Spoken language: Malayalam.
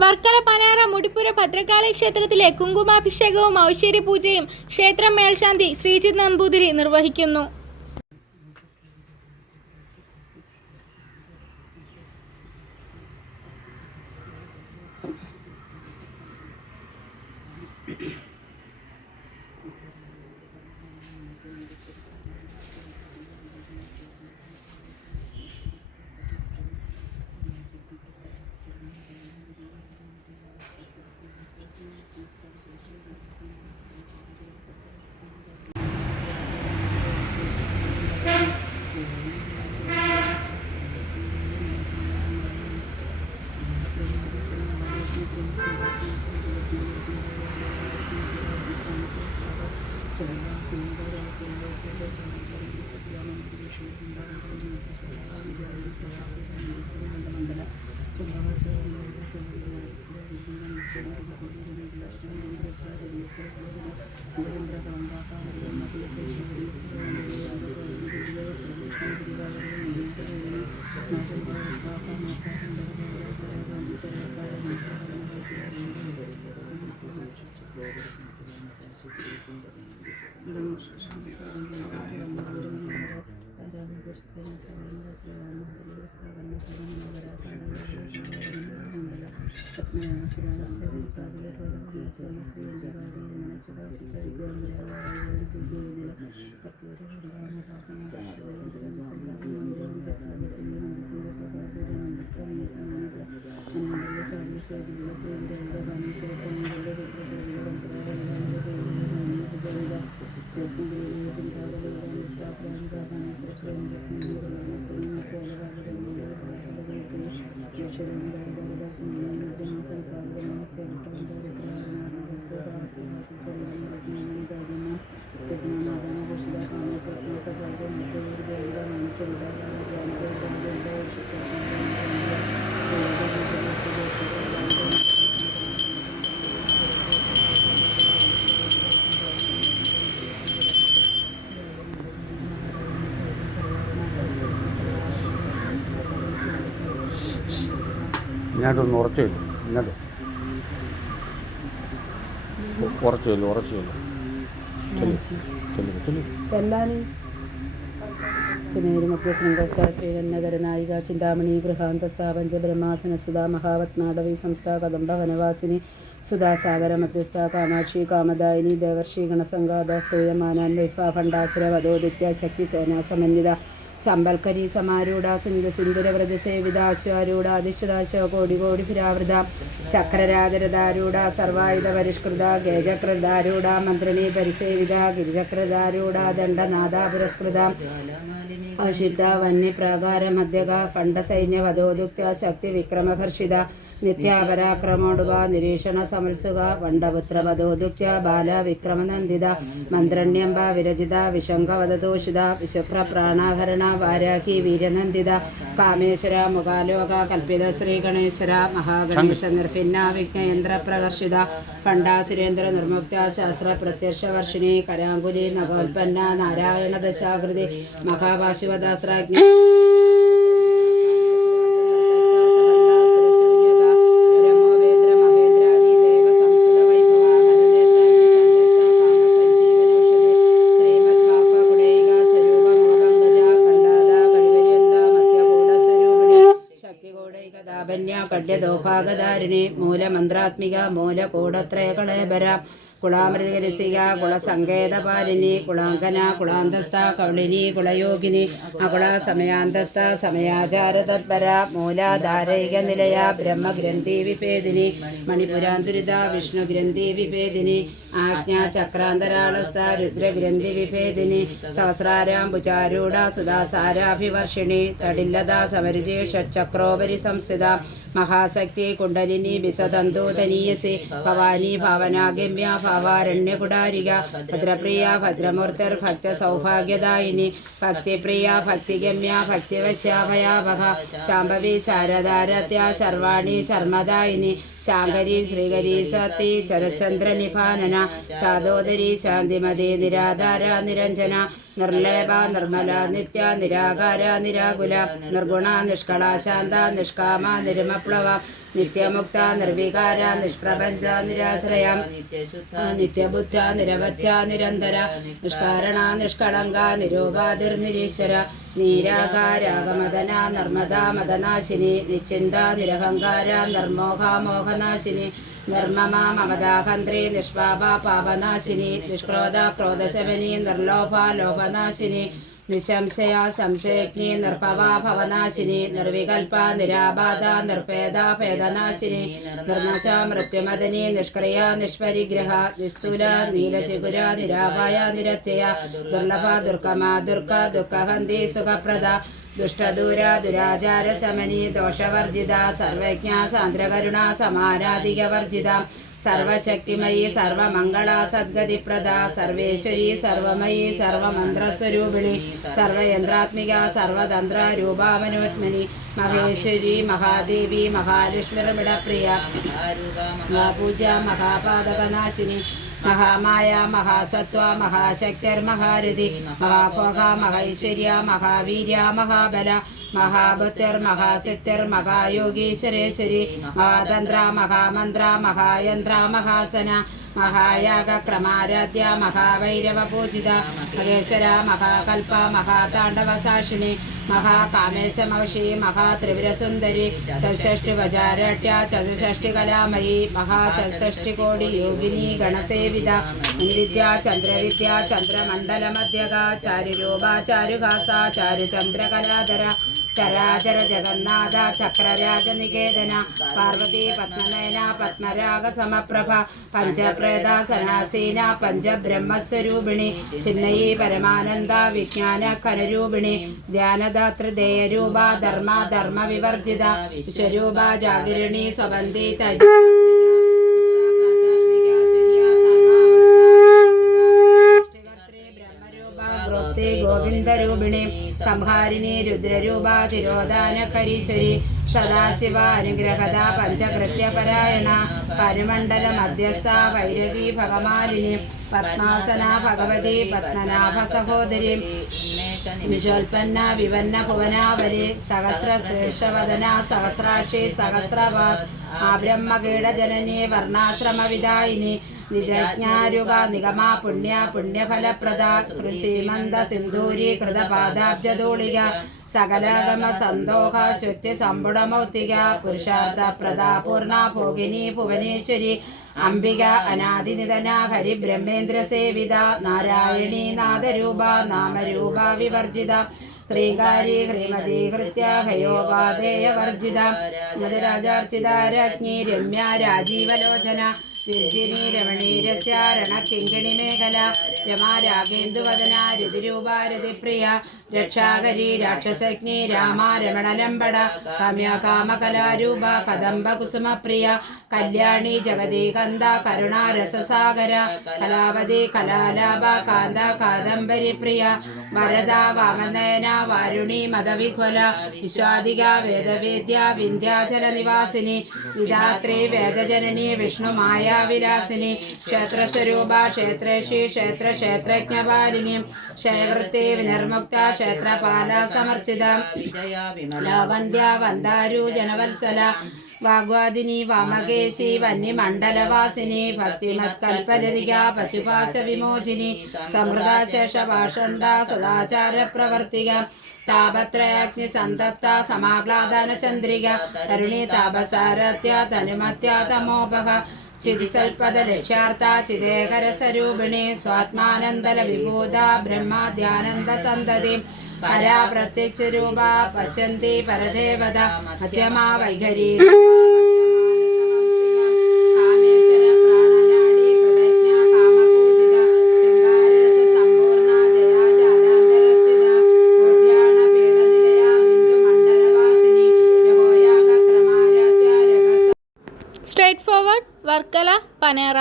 വർക്കല പനാറ മുടിപ്പുര ഭദ്രകാളി ക്ഷേത്രത്തിലെ കുങ്കുമാഭിഷേകവും ഔഷധി പൂജയും ക്ഷേത്രം മേൽശാന്തി ശ്രീജിത്ത് നമ്പൂതിരി നിർവഹിക്കുന്നു. ഇങ്ങോട്ടൊന്ന് ഉറച്ചില്ല, ഇങ്ങോട്ട് ഉറച്ചില്ല സുമേരുമധ്യശൃംഗസ്ഥ ശ്രീരന്നകരനായിക ചിന്താമണി ഗൃഹാന്തസ്ഥാ പഞ്ചബ്രഹ്മാസനസുധാ മഹാവത്നാടവി സംസ്ഥാ കദംബ വനവാസിനി സുധാസാഗര മധ്യസ്ഥ കാമാക്ഷി കാമദായിനി ദേവർഷി ഗണസംഘാത സ്തൂയമാനാൻ വൈഫ ഭണ്ഡാസുര വധോദിത്യ ശക്തി സേനാസമന്വിത സമ്പൽക്കരി സമാരൂഢ സിന്ധുരവ്രത സേവിത അശ്വാരൂഢ അധിഷ്ഠിതാശോ കോടി കോടി പുരാവൃത ചക്രരാജരധാരൂഢ സർവായുധ പരിഷ്കൃത ഗേചക്രധാരൂഢ മന്ത്രിണി പരിസേവിത ഗിരിചക്രധാരൂഢ ദണ്ഡനാഥ പുരസ്കൃത അഷിത വന്യപ്രാകാര മധ്യക ഫണ്ഡസൈന്യ വധോദുക്ത ശക്തി വിക്രമഹർഷിത നിത്യാപരാക്രമോടുവ നിരീക്ഷണ സമത്സുക വണ്ഡപുത്ര വധോദുക്ത ബാല വിക്രമനന്ദിത മന്ത്രണ്യംബ വിരചിത വിശങ്കവദതോഷിത വിശുക്ര പ്രാണാഹരണ വാരാഹി വീരനന്ദിത കാമേശ്വര മുഖാലോക കൽപ്പിത ശ്രീ ഗണേശ്വര മഹാഗണേശ നിർഭിന്ന വിഘ്നയന്ത്ര പ്രകർഷിത പണ്ഡാസുരേന്ദ്ര നിർമുക്ത ശാസ്ത്ര പ്രത്യക്ഷവർഷിണി കരാങ്കുലി നഖോൽപ്പന്ന നാരായണ ദശാകൃതി മഹാഭാശിവദാസ്രാജ്ഞ കഡ്യദോഭാഗധാരിണി മൂലമന്ത്രാത്മിക മൂലകൂടത്രയകളേബര കുളാമൃതരസിക കുളസങ്കേതപാലിനി കുളാങ്കന കുളാന്തസ്ഥ കൗളിനി കുളയോഗിനി അകുള സമയാന്തസ്ഥ സമയാചാര തത്പര മൂലാധാരൈക നിലയ ബ്രഹ്മഗ്രന്ഥി വിഭേദിനി മണിപുരാന്തുരിത വിഷ്ണുഗ്രന്ഥി വിഭേദിനി ആജ്ഞാ ചക്രാന്തരാളസ്ഥ രുദ്രഗ്രന്ഥി വിഭേദിനി സഹസ്രാരാംബുചാരൂഢ സുധാസാരാഭിവർഷിണി തടില്ലത സമരുചി ഷഡ്ചക്രോപരി സംസ്ഥിത മഹാശക്തി കുണ്ടലിനി വിസതന്തൂതനീയസി ഭവാനി ഭാവനാഗമ്യ ഭാവാരണ്യകുടാരിക ഭദ്രപ്രിയ ഭദ്രമൂർത്തിർ ഭക്ത സൗഭാഗ്യദായിനി ഭക്തിപ്രിയ ഭക്തിഗമ്യ ഭക്തിവശ്യാഭയാവഹ ശാംഭവി ശാരദാരത്യ ശർവാണി ശർമ്മദായിനി ശാങ്കരി ശ്രീകരി സതി ചരചന്ദ്രനിഭാനന ശാദോദരി ശാന്തിമതി നിരാധാര നിരഞ്ജന നിർലേപ നിർമ്മല നിത്യ നിരാകാര നിരാകുല നിർഗുണ നിഷ്കള ശാന്ത നിഷ്കാമ നിരുമപ്ലവ നിത്യമുക്ത നിർവികാര നിഷ്പ്രപഞ്ച നിരാശ്രയ നിത്യബുദ്ധ നിരവധ്യ നിരന്തര നിഷ്കാരണ നിഷ്കളങ്ക നിരൂപാതിർനിരീശ്വര നീരാകാരാഗമദന നർമ്മദാ മദനാശിനി നിശ്ചിന്ത നിരഹങ്കാര നിർമോഹ മോഹനാശിനി നിർമ്മമ മമതാകന്ത്രി നിഷ്പാപ പാപനാശിനി നിഷ്ക്രോധ ക്രോധശമനി നിർലോഭ ലോഭനാശിനി നിശംശയ സംശയജ്ഞി നിർഭവ ഭവനാശിനി നിർവികൽപ നിരാബാധ നിർഭേദ ഭേദനാശിനി നിർനശ മൃത്യുമദനി നിഷ്ക്രിയ നിഷ്പരിഗ്രഹ നിസ്തുല നീലചിഗുര നിരാപായ നിരത്യയ ദുർലഭ ദുർഗമ ദുർഗ ദുഃഖഹന്തി സുഖപ്രദ ദുഷ്ടദൂര ദുരാചാര ശമനി ദോഷവർജിത സർവജ്ഞ സാന്ദ്രകരുണ സമാരാധികവർജിത സർവശക്തിമയി സർവമംഗള സദ്ഗതിപ്രദ സർവേശ്വരി സർവമയി സർവമന്ത്രസ്വരൂപിണി സർവയന്ത്രാത്മിക സർവതന്ത്ര രൂപാമനോത്മനി മഹേശ്വരി മഹാദേവി മഹാലക്ഷ്മിർമിടപ്രിയ മഹാപൂജ മഹാപാതകനാശിനി മഹാമായ മഹാസത്വ മഹാശക്തിർമഹാരഥി മഹാഭോഗ മഹൈശ്വര്യ മഹാവീര്യ മഹാബല മഹാബുദ്ധിർ മഹാസിദ്ധിർ മഹായോഗീശ്വരേശ്വരി മഹാതന്ത്ര മഹാമന്ത്ര മഹായന്ത്ര മഹാസന മഹായാഗ ക്രമാരാധ്യ മഹാഭൈരവ പൂജിത മഹേശ്വര മഹാകൽപ മഹാതാണ്ഡവ സാക്ഷിണി മഹാകാമേശ മഹർഷി മഹാത്രിപുരസുന്ദരി ചതുഷ്ടി വചാരട്യ ചതുഷ്ടി കലാമയി മഹാചതുഷ്ടി കോടി യോഗിനി ഗണസേവിത വിദ്യ ചന്ദ്രവിദ്യ ചന്ദ്രമണ്ഡല മധ്യക ചാരുരൂപ ചാരുഹാസ ചാരുചന്ദ്രകലാധര ചരാചര ജഗന്നാഥ ചക്രരാജനികേതന പാർവതി പത്മനയന പത്മരാഗ സമപ്രഭ പഞ്ചപ്രേത സനാസീന പഞ്ചബ്രഹ്മസ്വരൂപിണി ചിന്മയീ പരമാനന്ദ വിജ്ഞാന ഖനരൂപിണി ധ്യാനദാതൃദേയരൂപ ധർമ്മ ധർമ്മ വിവർജിത വിശ്വരൂപ ജാഗിരിണി സ്വബന്ധി ഗോവിന്ദരൂപിണി സംഹാരിണി രുദ്രരൂപ തിരോധാനകരീശ്വരി സദാശിവ അനുഗ്രഹത പഞ്ചകൃത്യപരായണ പരിമണ്ഡല മധ്യസ്ഥ ഭൈരവി ഭഗമാലിനി പത്മാസന ഭഗവതി പത്മനാഭ സഹോദരി വിഷോൽപ്പന്ന വിവന്ന ഭുവനാവരി സഹസ്രശേഷവദന സഹസ്രാക്ഷി സഹസ്രവാദ് ആബ്രഹ്മകീടജനനി വർണ്ണാശ്രമവിദായിനി നിജജ്ഞാരൂപ നിഗമ പുണ്യ പുണ്യഫലപ്രദ ശ്രീമന്ത സിന്ദൂരി കൃതപാദാബ്ജധൂളിക സകലഗമ സന്തോഷ ശക്തി സമ്പുടമൗത്തിക പുരുഷാർത്ഥ പ്രദാപൂർണ ഭോഗിനി ഭുവനേശ്വരി അംബിക അനാദിനിധന ഹരി ബ്രഹ്മേന്ദ്ര സേവിത നാരായണീ നാദരൂപ നാമരൂപ വിവർജിത ശ്രീകാരി ഹ്രീമതി ഹൃത്യ ഹയോപാദേയ വർജിത മധുരാജാർച്ചിത രാജ്ഞി രമ്യ രാജീവലോചന വിർജിനി രമണീരസ്യ രണകിങ്കിണി മേഖല രമാ രാഗേന്ദുവദന രതിരൂപ രതിപ്രിയ രക്ഷാകരി രാക്ഷസജ്ഞി രാമ രമണലംബട കാമ്യ കാമകലാരൂപ കദംബ കുസുമപ്രിയ കല്യാണി ജഗതി കന്ദ കരുണാരസസാഗര കലാവതി കലാലാഭ കാന്ത കാദംബരി പ്രിയ വരദ വാമനയന വാരുണി മദവിഹ്വല വിശ്വാദിക വേദവേദ്യ വിന്ധ്യാചല നിവാസിനി വിധാത്രി വേദജനനി വിഷ്ണുമായ വിലാസിനി ക്ഷേത്രസ്വരൂപ ക്ഷേത്രേഷി ക്ഷേത്രജ്ഞപാലിനി ക്ഷയവൃത്തി വിനിർമുക്ത ക്ഷേത്രപാല സമർച്ചിത വിമലാവന്ധ്യ വന്ദാരു ജനവത്സല വാഗ്വാദിനി വാമകേശി വന്യമണ്ഡലവാസിനി ഭക്തിമത്കൽപലതിക പശുപാശ വിമോചിനി സമൃതാശേഷ ഭാഷണ്ട സദാചാര പ്രവർത്തിക താപത്രയാഗ്നി സന്തപ്ത സമാഹ്ലാദന ചന്ദ്രിക കരുണി താപസാരത്യ തനുമത്യ തമോപക ചിതിസൽപദ ലക്ഷ്യാർത്ഥ ചിദേകര സ്വരൂപിണി സ്വാത്മാനന്ദല വിഭൂത ബ്രഹ്മാദ്യാനന്ദ സന്തതി പരാ പ്രത്യക്ഷ രൂപ പശ്യന്തി പരദേവത മധ്യമാ വൈഖരി കാമേശ്വര പ്രാണനാടി കൃതജ്ഞ കാമപൂജിത ശൃംഗാരരസ സമ്പൂർണ ജയാചാരാന്തരസ്ഥിത ഓഢ്യാണ പീഠനിലയ ബിന്ദു മണ്ഡലവാസിനി രഘോയാഗ ക്രമാരാധ്യ രഗസ്ത സ്ട്രേറ്റ് ഫോർവേഡ് വർക്കല പനേറ